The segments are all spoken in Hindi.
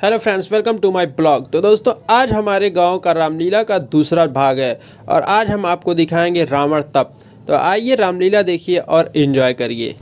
Hello friends, welcome to my blog. तो दोस्तों, आज हमारे गांव का रामलीला का दूसरा भाग है और आज हम आपको दिखाएंगे रावण तप। तो आइए रामलीला देखिए और एंजॉय करिए।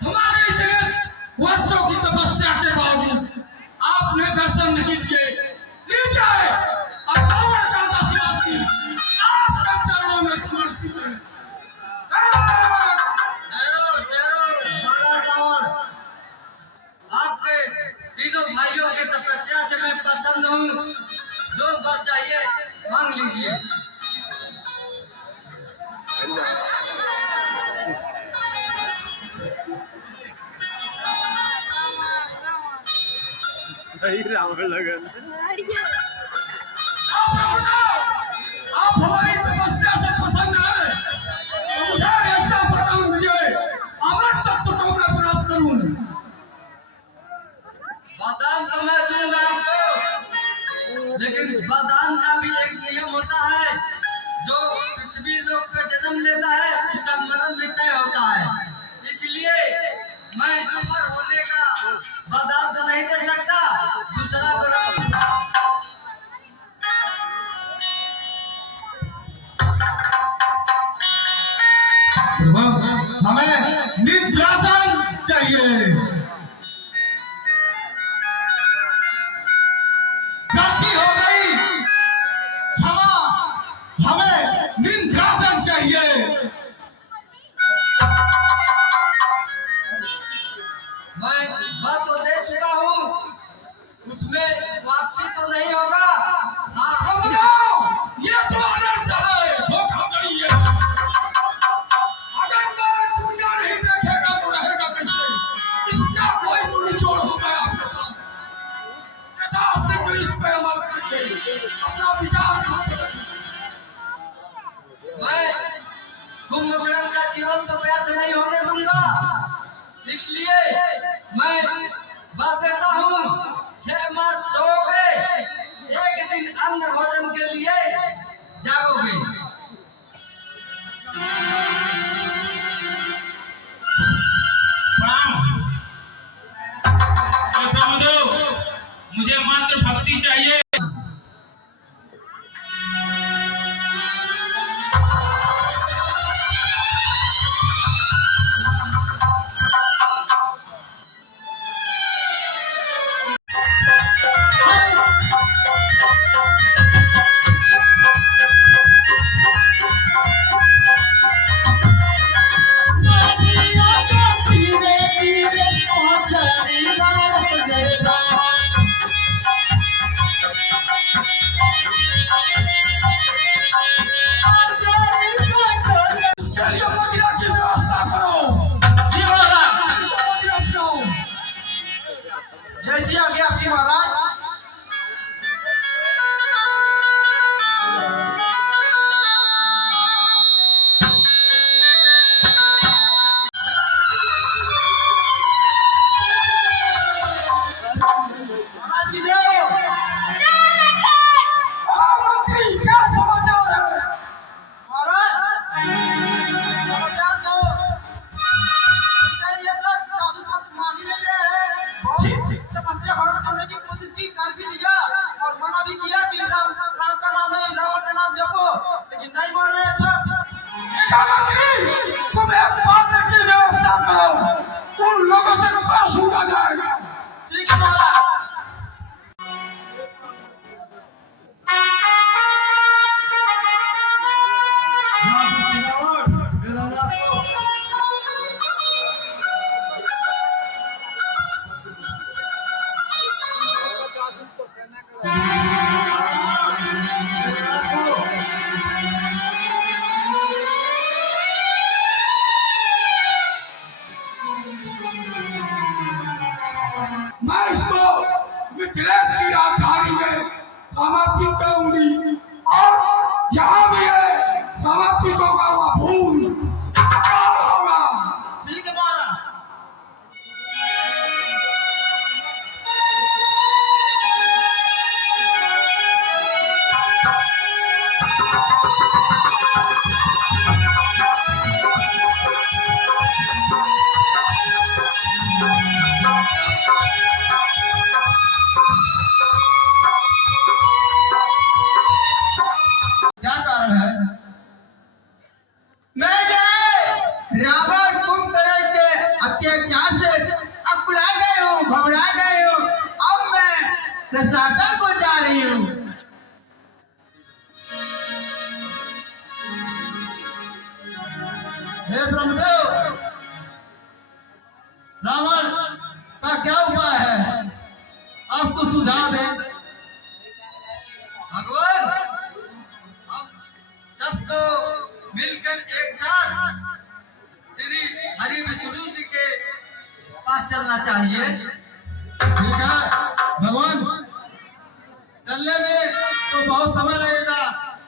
हमारे इतने वर्षों की तपस्या के बावजूद आपने दर्शन नहीं दिए। लीजिए और रावण का आशीर्वाद आपके चरणों में समर्पित है। आपके तीनों भाइयों के तपस्या से मैं प्रसन्न हूँ। जो बात चाहिए मांग लीजिए। सही रावण लगन। आप हमारी तपस्या से प्रसन्न हैं तो मुझे ऐसा वरदान दीजिए, अमर तत्व को मैं प्राप्त करूँ। वरदान तो मैं दूंगा आपको, लेकिन वरदान का भी एक नियम होता है। जो पृथ्वी लोक पे जन्म लेता है उसका मरण भी तय होता है। इसलिए मैं अमर होने का वरदान तो नहीं दे सकता। दूसरा वरदान हमें निद्रासन चाहिए। गलती हो गई, क्षमा। हमें निद्रासन चाहिए। मैं बात तो दे चुका हूँ, उसमें वापसी तो नहीं होगा। हाँ, ये तो अनर्थ है, धोखाधड़ी है। अगर मैं दुनिया नहीं देखेगा तो रहेगा कैसे? इसका कोई तो निचोड़ होगा आपके पास। यथार्थ से पुलिस पे अमल करिए, अपना विचार करिए। मैं कुंभकर्ण का जीवन तो व्यर्थ नहीं होने दूंगा। इसलिए मैं बात देता हूँ, 6 मास सोओगे, एक दिन अन्न भोजन के लिए जागोगे। मुझे मंत्र भक्ति चाहिए। इसके लिए मदिरा की व्यवस्था करो। जी महाराज, मदिरा पिलाओ। जैसी आज्ञा आपकी महाराज। महाराज की जय हो। हाँ मंत्री, क्या समाचार है? महाराज, समाचार तो ये तो साधु संत मान ही नहीं रहे हैं। बहुत तपस्या भरण करने की कोशिश की, कर भी दिया और मना भी किया कि राम का नाम नहीं, रावण का नाम जपो, लेकिन नहीं मान रहे सब। देखा मंत्री, तुम एक पात्र की व्यवस्था करो, उन लोगों से रुपया सूंघा जाएगा। ठीक है महाराज। जहां भी है समाप्ति को का हुआ भूल अकाल होगा। ठीक है महाराज। क्या कारण है? मैं गए रावण कुंभकर्ण के अत्याचार से अकुला गई हूँ, घबरा गई हूँ। अब मैं रसातल को जा रही हूँ। हे ब्रह्मदेव, रावण का क्या उपाय है? आप तो सुझाव दें। भगवान, अब सबको मिलकर एक साथ श्री हरि विष्णु जी के पास चलना चाहिए। ठीक है भगवान, चलने में तो बहुत समय लगेगा।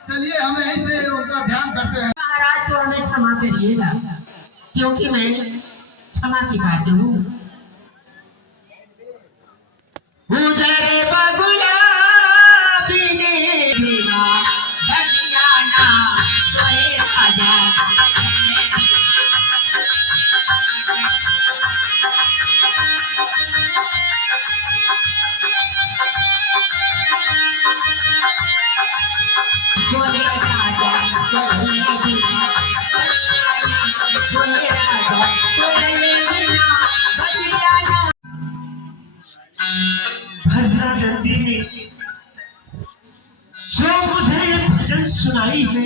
चलिए हम यहीं से उनका ध्यान करते हैं। महाराज तो हमें क्षमा करिएगा, क्योंकि मैं क्षमा की पात्र हूँ। गुजरे बगुला बिने बिना बसियाना सोए राजा। सोए राजा सोए बिना सोए राजा सोए बिना बसियाना। भजना नंदी ने जो मुझे ये भजन सुनाई है,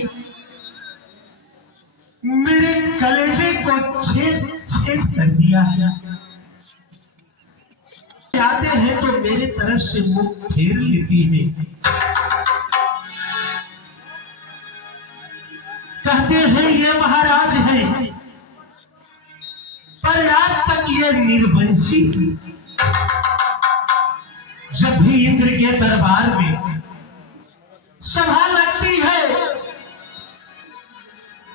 मेरे कलेजे को छेद छेद कर दिया है। आते हैं तो मेरे तरफ से मुख फेर लेती है। कहते हैं ये महाराज है, पर आज तक ये निर्वंशी थी। जब भी इंद्र के दरबार में सभा लगती है,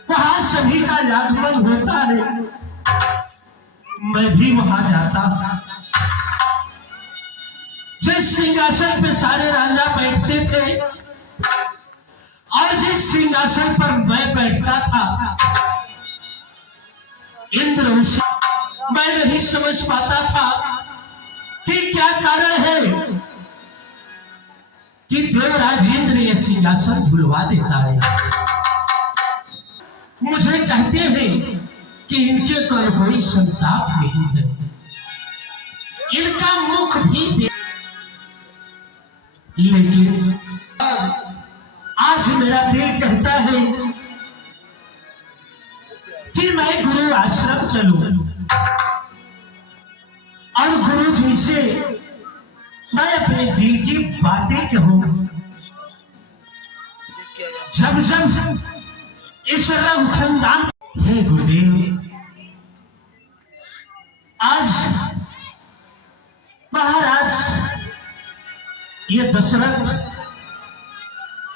वहां सभी का आगमन होता है, मैं भी वहां जाता। जिस सिंहासन पे सारे राजा बैठते थे और जिस सिंहासन पर मैं बैठता था, इंद्र उसे मैं नहीं समझ पाता था कि क्या कारण है कि देवराज इंद्र ये सिंहासन भुलवा देता है। मुझे कहते हैं कि इनके कल कोई संताप नहीं है, इनका मुख भी दे। लेकिन आज मेरा दिल कहता है कि मैं गुरु आश्रम चलूं और गुरु जी से मैं अपने दिल की बातें कहूं। जब जब इस रंग खानदान है गुरुदेव, आज महाराज ये दशरथ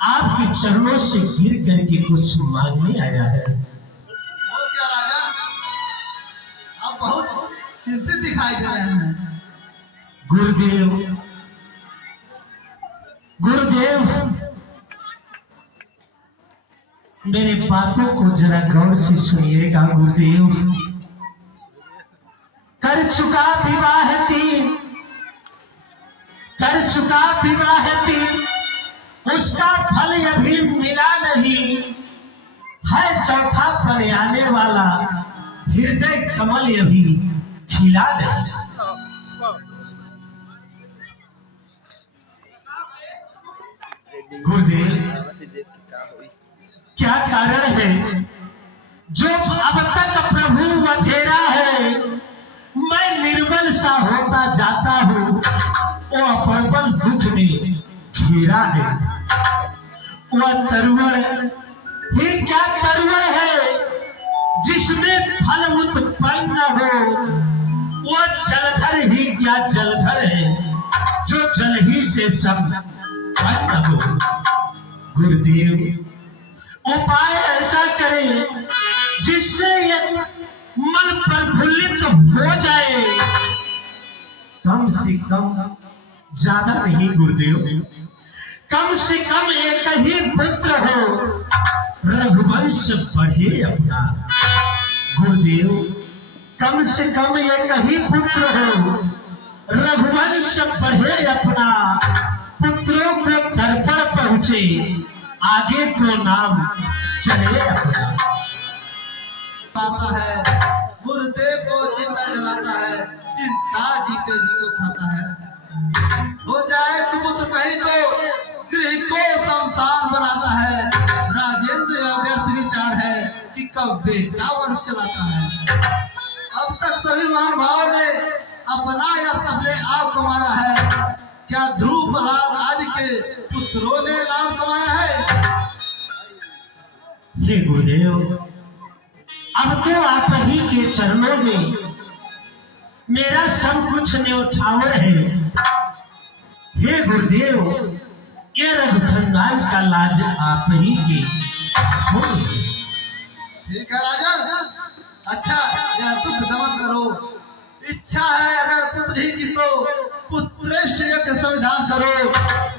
आपके चरणों से गिर करके कुछ मांगने आया है। वो क्या राजा, आप बहुत चिंतित दिखाई दे रहे हैं। गुरुदेव, गुरुदेव, मेरे बातों को जरा गौर से सुनिएगा। गुरुदेव, कर चुका विवाह तीन, कर चुका विवाह तीन, उसका फल अभी मिला नहीं है। चौथा फल आने वाला, हृदय कमल अभी खिला नहीं। गुरुदेव, क्या कारण है जो अब तक प्रभु वधेरा है, मैं निर्बल सा होता जाता हूँ, वो प्रबल दुख में घिरा है। वह तरुण ही क्या तरुण है जिसमें फल उत्पन्न हो, वो जलधर ही क्या जलधर है जो जल ही से सब उत्पन्न हो। गुरुदेव, उपाय ऐसा करें जिससे ये मन प्रफुल्लित हो जाए। कम से कम, ज्यादा नहीं गुरुदेव, कम से कम एक ही पुत्र हो, रघुवंश बढ़े अपना। गुरुदेव, कम से कम एक ही पुत्र हो, रघुवंश बढ़े अपना। पुत्रों को दर्पण पहुंचे, आगे को नाम चले अपना। आता है मुर्दे को जिंदा जलाता है, चिंता जीते जी को खाता है। हो जाए कुपुत्र कहीं तो गृह को शमशान बनाता है। राजेंद्र यह व्यर्थ विचार है कि कब बेटा वंश चलाता है। अब तक सभी महानुभावों ने अपना यश अपने आप कमाया है, क्या ध्रुव प्रहलाद आदि के पुत्रों ने नाम कमाया है? हे गुरुदेव, अब तो आप ही के चरणों में मेरा सब कुछ न्योछावर है। हे गुरुदेव, ये रघुखंडान का लाज आप ही के होंगे। ठीक है राजन, अच्छा यह दुख दमन करो। इच्छा है अगर पुत्र ही की तो पुत्रेष्ठ यज्ञ संविधान करो।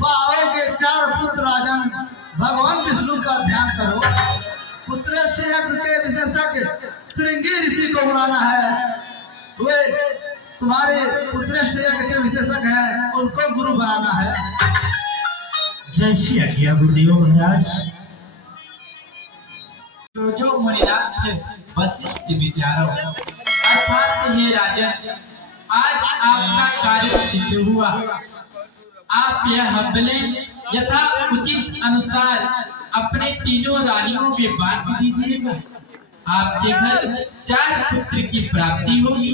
पाओगे 4 पुत्र राजन, भगवान विष्णु का ध्यान करो। पुत्रेष्ठ यज्ञ के विशेषज्ञ श्रृंगी ऋषि को बुलाना है। वे तुम्हारे पुत्रेष्ठ यज्ञ के विशेषज्ञ हैं, उनको गुरु बनाना है। जैसी आज्ञा गुरुदेव महाराज। जो मुनिनाथ थे वशिष्ठ विद्यारव, अर्थात ये राजन, आज आपका कार्य सिद्ध हुआ। आप यह हवले यथा उचित अनुसार अपने तीनों रानियों में बांट दीजिएगा। आपके घर 4 पुत्र की प्राप्ति होगी।